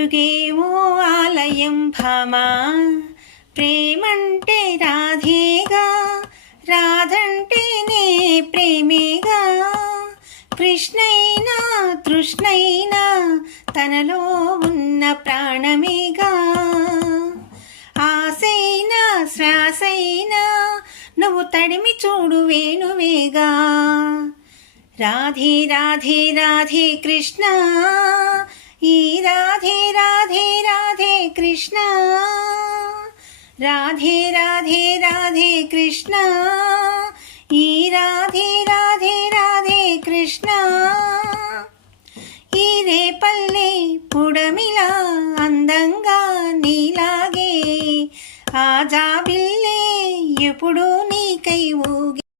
అడుగేవో ఆలయం భామా, ప్రేమంటే రాధేగా, రాధంటేనే ప్రేమేగా. కృష్ణైనా తృష్ణైనా తనలో ఉన్న ప్రాణమేగా. ఆసైనా శ్వాసైనా నువ్వు తడిమి చూడు వేణువేగా. రాధే రాధే రాధే కృష్ణ, ఈ రాధే రాధే రాధే కృష్ణ. రాధే రాధే రాధే కృష్ణ, ఈ రాధే రాధే రాధే కృష్ణ. ఈ రేపల్లె పుడమిలా అందంగా